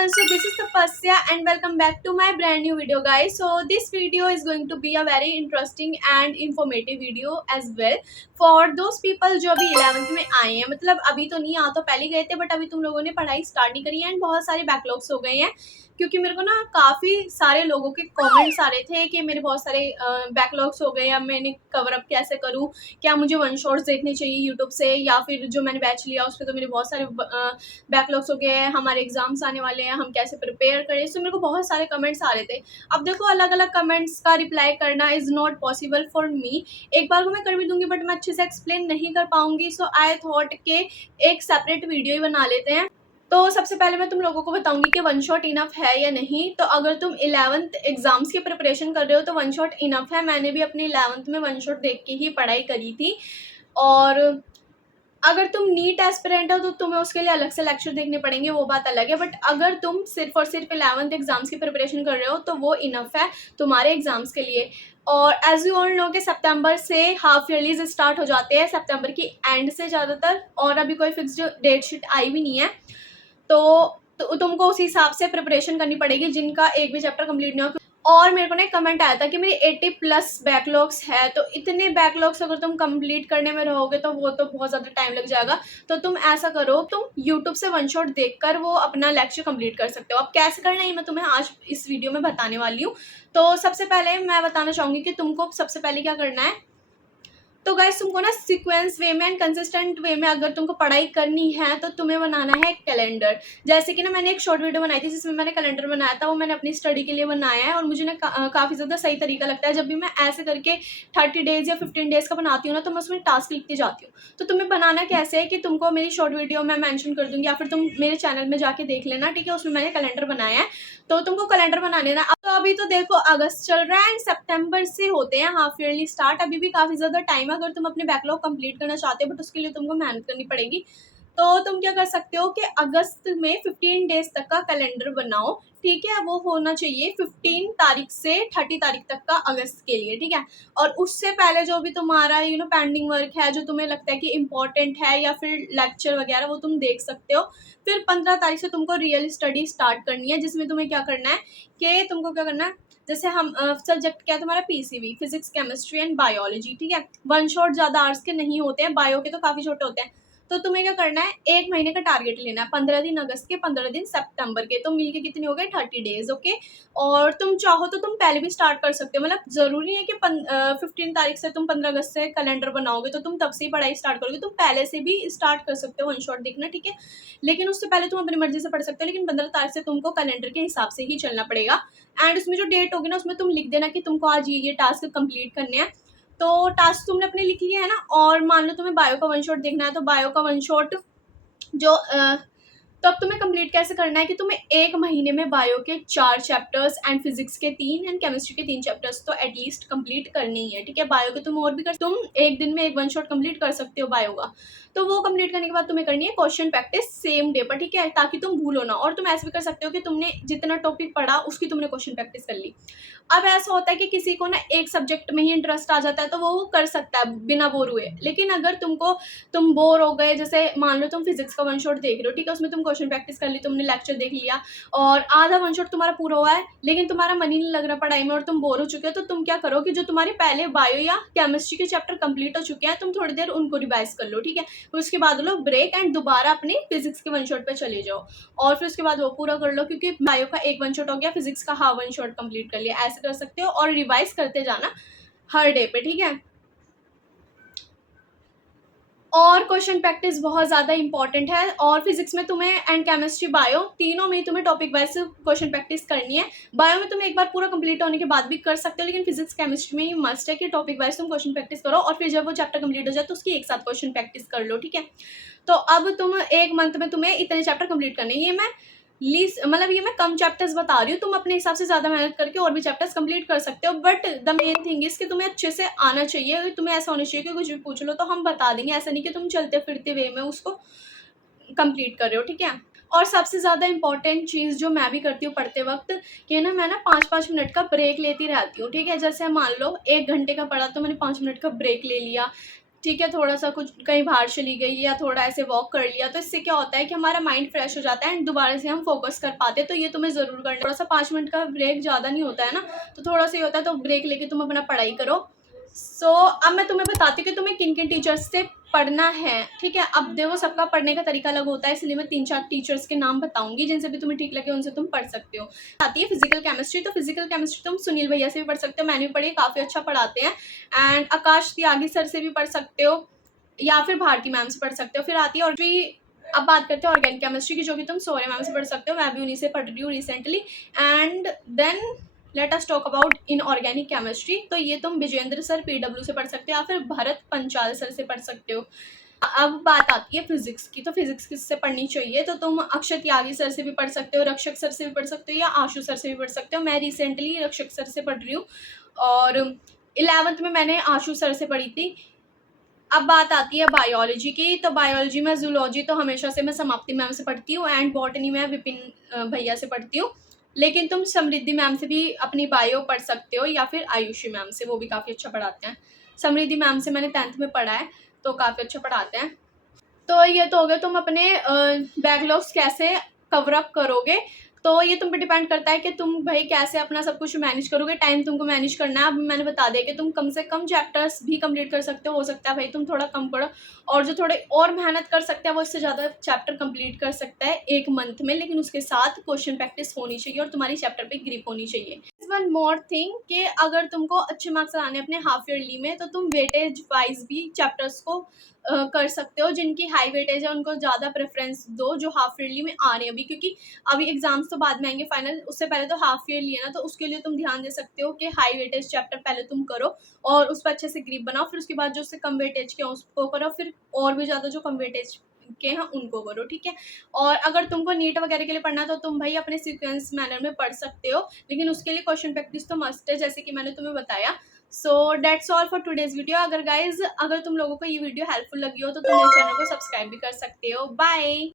everyone, so this is Tapasya and welcome back to my brand new video guys. So this video is going to be a very interesting and informative video as well for those people जो अभी 11th में आए हैं, मतलब अभी तो नहीं, आ तो पहले गए थे बट अभी तुम लोगों ने पढ़ाई स्टार्ट नहीं करी है एंड बहुत सारे बैकलॉग्स हो गए हैं क्योंकि मेरे को ना काफ़ी सारे लोगों के कमेंट्स आ रहे थे कि मेरे बहुत सारे बैकलॉग्स हो गए, अब मैंने कवर अप कैसे करूं, क्या मुझे वन शॉट्स देखने चाहिए यूट्यूब से या फिर जो मैंने बैच लिया उस पर तो मेरे बहुत सारे बैकलॉग्स हो गए हैं, हमारे एग्जाम्स आने वाले हैं, हम कैसे प्रिपेयर करें। सो मेरे को बहुत सारे कमेंट्स आ रहे थे। अब देखो अलग अलग कमेंट्स का रिप्लाई करना is not possible for me. एक बार को मैं कर भी दूंगी बट मैं अच्छे से एक्सप्लेन नहीं कर पाऊंगी। सो आई थॉट के एक सेपरेट वीडियो ही बना लेते हैं। तो सबसे पहले मैं तुम लोगों को बताऊंगी कि वन शॉट इनफ है या नहीं। तो अगर तुम 11th एग्जाम्स की प्रिपरेशन कर रहे हो तो वन शॉट इनफ है। मैंने भी अपनी 11th में वन शॉट देख के ही पढ़ाई करी थी। और अगर तुम नीट एस्पिरेंट हो तो तुम्हें उसके लिए अलग से लेक्चर देखने पड़ेंगे, वो बात अलग है। बट अगर तुम सिर्फ और सिर्फ 11th एग्जाम्स की प्रिपरेशन कर रहे हो तो वो इनफ है तुम्हारे एग्जाम्स के लिए। और एज यू ऑल नो कि सितंबर से हाफ ईयरलीज स्टार्ट हो जाते हैं, सितंबर की एंड से ज़्यादातर, और अभी कोई फिक्स्ड डेट शीट आई भी नहीं है। तो तुमको उसी हिसाब से प्रिपरेशन करनी पड़ेगी जिनका एक भी चैप्टर कंप्लीट नहीं हो। और मेरे को ना एक कमेंट आया था कि मेरी 80+ बैकलॉग्स है, तो इतने बैकलॉग्स अगर तुम कंप्लीट करने में रहोगे तो वो तो बहुत ज़्यादा टाइम लग जाएगा। तो तुम ऐसा करो, तुम यूट्यूब से वन शॉट देखकर वो अपना लेक्चर कंप्लीट कर सकते हो। अब कैसे करना है मैं तुम्हें आज इस वीडियो में बताने वाली हूँ। तो सबसे पहले मैं बताना चाहूँगी कि तुमको सबसे पहले क्या करना है। तो गाइस तुमको ना सीक्वेंस वे में एंड कंसिस्टेंट वे में अगर तुमको पढ़ाई करनी है तो तुम्हें बनाना है कैलेंडर। जैसे कि ना मैंने एक शॉर्ट वीडियो बनाई थी जिसमें मैंने कैलेंडर बनाया था, वो मैंने अपनी स्टडी के लिए बनाया है और मुझे ना काफ़ी ज़्यादा सही तरीका लगता है। जब भी मैं ऐसे करके 30 डेज़ या 15 डेज़ का बनाती हूँ ना तो मैं उसमें टास्क लिखती जाती हूँ। तो तुम्हें बनाना कैसे है कि तुमको मेरी शॉर्ट वीडियो मैं मैंशन कर दूँगी या फिर तुम मेरे चैनल में जाके देख लेना, ठीक है। उसमें मैंने कैलेंडर बनाया है, तो तुमको कैलेंडर बना लेना। अब तो अभी तो देखो अगस्त चल रहा है एंड सितंबर से होते हैं हाफ ईयरली स्टार्ट। अभी भी काफ़ी ज़्यादा टाइम है अगर तुम अपने बैकलॉग कंप्लीट करना चाहते हो, बट उसके लिए तुमको मेहनत करनी पड़ेगी। तो तुम क्या कर सकते हो कि अगस्त में 15 डेज तक का कैलेंडर बनाओ, ठीक है। वो होना चाहिए 15 तारीख से 30 तारीख तक का अगस्त के लिए, ठीक है। और उससे पहले जो भी तुम्हारा पेंडिंग वर्क है, जो तुम्हें लगता है कि इम्पोर्टेंट है या फिर लेक्चर वगैरह, वो तुम देख सकते हो। फिर 15 तारीख से तुमको रियल स्टडी स्टार्ट करनी है, जिसमें तुम्हें क्या करना है कि तुमको क्या करना है, जैसे हम सब्जेक्ट क्या है तुम्हारा PCB, physics chemistry and biology, ठीक है। वन शॉट ज़्यादा आर्ट्स के नहीं होते हैं, बायो के तो काफ़ी छोटे होते हैं। तो तुम्हें क्या करना है, एक महीने का टारगेट लेना है, 15 दिन अगस्त के, 15 दिन सितंबर के, तो मिलके कितने हो गए 30 डेज, ओके। और तुम चाहो तो तुम पहले भी स्टार्ट कर सकते हो, मतलब ज़रूरी है कि 15 तारीख से तुम 15 अगस्त से कैलेंडर बनाओगे तो तुम तब से ही पढ़ाई स्टार्ट करोगे। तुम पहले से भी स्टार्ट कर सकते हो वन शॉट देखना, ठीक है। लेकिन उससे पहले तुम अपनी मर्जी से पढ़ सकते हो, लेकिन 15 तारीख से तुमको कैलेंडर के हिसाब से ही चलना पड़ेगा। एंड उसमें जो डेट होगी ना उसमें तुम लिख देना कि तुमको आज ये टास्क कंप्लीट करने हैं। तो टास्क तुमने अपने लिख लिया है ना, और मान लो तुम्हें बायो का वन शॉट देखना है तो बायो का वन शॉट जो तो अब तुम्हें कंप्लीट कैसे करना है कि तुम्हें एक महीने में बायो के 4 चैप्टर्स एंड फिजिक्स के 3 एंड केमिस्ट्री के 3 चैप्टर्स तो एटलीस्ट कंप्लीट करने ही है, ठीक है। बायो के तुम और भी तुम एक दिन में एक वन शॉट कंप्लीट कर सकते हो बायो का। तो वो कंप्लीट करने के बाद तुम्हें करनी है क्वेश्चन प्रैक्टिस सेम डे पर, ठीक है, ताकि तुम भूलो ना। और तुम ऐसे भी कर सकते हो कि तुमने जितना टॉपिक पढ़ा उसकी तुमने क्वेश्चन प्रैक्टिस कर ली। अब ऐसा होता है कि किसी को ना एक सब्जेक्ट में ही इंटरेस्ट आ जाता है तो वो कर सकता है बिना बोर हुए। लेकिन अगर तुम बोर हो गए, जैसे मान लो तुम फिजिक्स का वन शॉट देख रहे हो, ठीक है, उसमें तुम क्वेश्चन प्रैक्टिस कर ली, तुमने लेक्चर देख लिया और आधा वन शॉट तुम्हारा पूरा हुआ है लेकिन तुम्हारा मन ही नहीं लग रहा पढ़ाई में और तुम बोर हो चुके हो, तो तुम क्या करो कि जो तुम्हारे पहले बायो या केमिस्ट्री के चैप्टर कंप्लीट हो चुके हैं तुम थोड़ी देर उनको रिवाइज कर लो, ठीक है। फिर उसके बाद लो ब्रेक एंड दोबारा अपने फिजिक्स के वन शॉट पे चले जाओ और फिर उसके बाद वो पूरा कर लो, क्योंकि बायो का एक वन शॉट हो गया, फिजिक्स का हाफ वन शॉट कंप्लीट कर लिया। ऐसे कर सकते हो और रिवाइज करते जाना हर डे पे, ठीक है। और क्वेश्चन प्रैक्टिस बहुत ज़्यादा इंपॉर्टेंट है। और फिजिक्स में तुम्हें एंड केमिस्ट्री बायो तीनों में तुम्हें टॉपिक वाइज क्वेश्चन प्रैक्टिस करनी है। बायो में तुम एक बार पूरा कंप्लीट होने के बाद भी कर सकते हो, लेकिन फिजिक्स केमिस्ट्री में ही मस्ट है कि टॉपिक वाइज तुम क्वेश्चन प्रैक्टिस करो और फिर जब वो चैप्टर कंप्लीट हो जाए तो उसकी एक साथ क्वेश्चन प्रैक्टिस कर लो, ठीक है। तो अब तुम एक मंथ में तुम्हें इतने चैप्टर कंप्लीट करने, ये मैं कम चैप्टर्स बता रही हूँ। तुम अपने हिसाब से ज़्यादा मेहनत करके और भी चैप्टर्स कंप्लीट कर सकते हो, but the main thing is कि तुम्हें अच्छे से आना चाहिए। तुम्हें ऐसा होना चाहिए कि कुछ भी पूछ लो तो हम बता देंगे, ऐसा नहीं कि तुम चलते फिरते वे में उसको कंप्लीट कर रहे हो, ठीक है। और सबसे ज़्यादा इंपॉर्टेंट चीज़ जो मैं भी करती हूँ पढ़ते वक्त कि ना मैं ना 5-5 मिनट का ब्रेक लेती रहती हूँ, ठीक है। जैसे मान लो 1 घंटे का पढ़ा तो मैंने 5 मिनट का ब्रेक ले लिया, ठीक है, थोड़ा-सा कुछ कहीं बाहर चली गई या थोड़ा ऐसे वॉक कर लिया, तो इससे क्या होता है कि हमारा माइंड फ्रेश हो जाता है एंड दोबारा से हम फ़ोकस कर पाते हैं। तो ये तुम्हें ज़रूर करना है। थोड़ा-सा 5 मिनट का ब्रेक, ज़्यादा नहीं होता है ना, तो थोड़ा-सा ही होता है, तो ब्रेक लेके तुम अपना पढ़ाई करो। अब मैं तुम्हें बताती हूँ कि तुम्हें किन-किन टीचर्स से पढ़ना है, ठीक है? अब देखो, सबका पढ़ने का तरीका अलग होता है, इसलिए मैं 3-4 टीचर्स के नाम बताऊँगी, जिनसे भी तुम्हें ठीक लगे उनसे तुम पढ़ सकते हो। आती है फिज़िकल केमिस्ट्री, तो फिज़िकल केमिस्ट्री तुम सुनील भैया से भी पढ़ सकते हो, मैंने भी पढ़ी, काफ़ी अच्छा पढ़ाते हैं। एंड आकाश त्यागी सर से भी पढ़ सकते हो या फिर भारती मैम से पढ़ सकते हो। फिर आती है, और भी अब बात करते हैं ऑर्गेनिक केमिस्ट्री की, जो कि तुम सौर्य मैम से पढ़ सकते हो, मैं भी उन्हीं से पढ़ रही हूँ recently. And then let us talk about inorganic chemistry, तो ये तुम विजेंद्र सर पीडब्ल्यू से पढ़ सकते हो या फिर भरत पंचाल सर से पढ़ सकते हो। अब बात आती है फिजिक्स की, तो फिजिक्स किससे पढ़नी चाहिए, तो तुम अक्षय त्यागी सर से भी पढ़ सकते हो, रक्षक सर से भी पढ़ सकते हो या आशु सर से भी पढ़ सकते हो। मैं रिसेंटली रक्षक सर से पढ़ रही हूँ और 11th में मैंने आशु सर से पढ़ी थी। अब बात आती है बायोलॉजी की, तो बायोलॉजी में जूलॉजी तो हमेशा से मैं समाप्ति मैम से पढ़ती हूँ एंड बॉटनी में विपिन भैया से पढ़ती हूँ। लेकिन तुम समृद्धि मैम से भी अपनी बायो पढ़ सकते हो या फिर आयुषी मैम से, वो भी काफ़ी अच्छा पढ़ाते हैं। समृद्धि मैम से मैंने 10th में पढ़ा है, तो काफ़ी अच्छा पढ़ाते हैं। तो ये तो हो गया, तुम अपने बैकलॉग्स कैसे कवर अप करोगे, तो ये तुम पे डिपेंड करता है कि तुम भाई कैसे अपना सब कुछ मैनेज करोगे। टाइम तुमको मैनेज करना है। अब मैंने बता दिया कि तुम कम से कम चैप्टर्स भी कंप्लीट कर सकते हो सकता है भाई तुम थोड़ा कम पढ़ो, और जो थोड़े और मेहनत कर सकते हैं वो इससे ज़्यादा चैप्टर कंप्लीट कर सकता है 1 मंथ में, लेकिन उसके साथ क्वेश्चन प्रैक्टिस होनी चाहिए और तुम्हारी चैप्टर पे ग्रिप होनी चाहिए। वन मोर थिंग कि अगर तुमको अच्छे मार्क्स लाने अपने हाफ ईयरली में, तो तुम वेटेज वाइज भी चैप्टर्स को कर सकते हो। जिनकी हाई वेटेज है उनको ज़्यादा प्रेफरेंस दो, जो हाफ ईयरली में आ रहे हैं अभी, क्योंकि अभी एग्जाम्स तो बाद में आएंगे फाइनल, उससे पहले तो हाफ ईयरली है ना, तो उसके लिए तुम ध्यान दे सकते हो कि हाई वेटेज चैप्टर पहले तुम करो और उस पर अच्छे से ग्रिप बनाओ, फिर उसके बाद जो उससे कम वेटेज के उसको करो, फिर और भी ज़्यादा जो कम वेटेज के हैं उनको करो, ठीक है। और अगर तुमको नीट वगैरह के लिए पढ़ना है तो तुम भाई अपने सीक्वेंस मैनर में पढ़ सकते हो, लेकिन उसके लिए क्वेश्चन प्रैक्टिस तो मस्ट है, जैसे कि मैंने तुम्हें बताया। So that's all for today's video. अगर तुम लोगों को ये वीडियो हेल्पफुल लगी हो तो तुम मेरे चैनल को सब्सक्राइब भी कर सकते हो। बाय।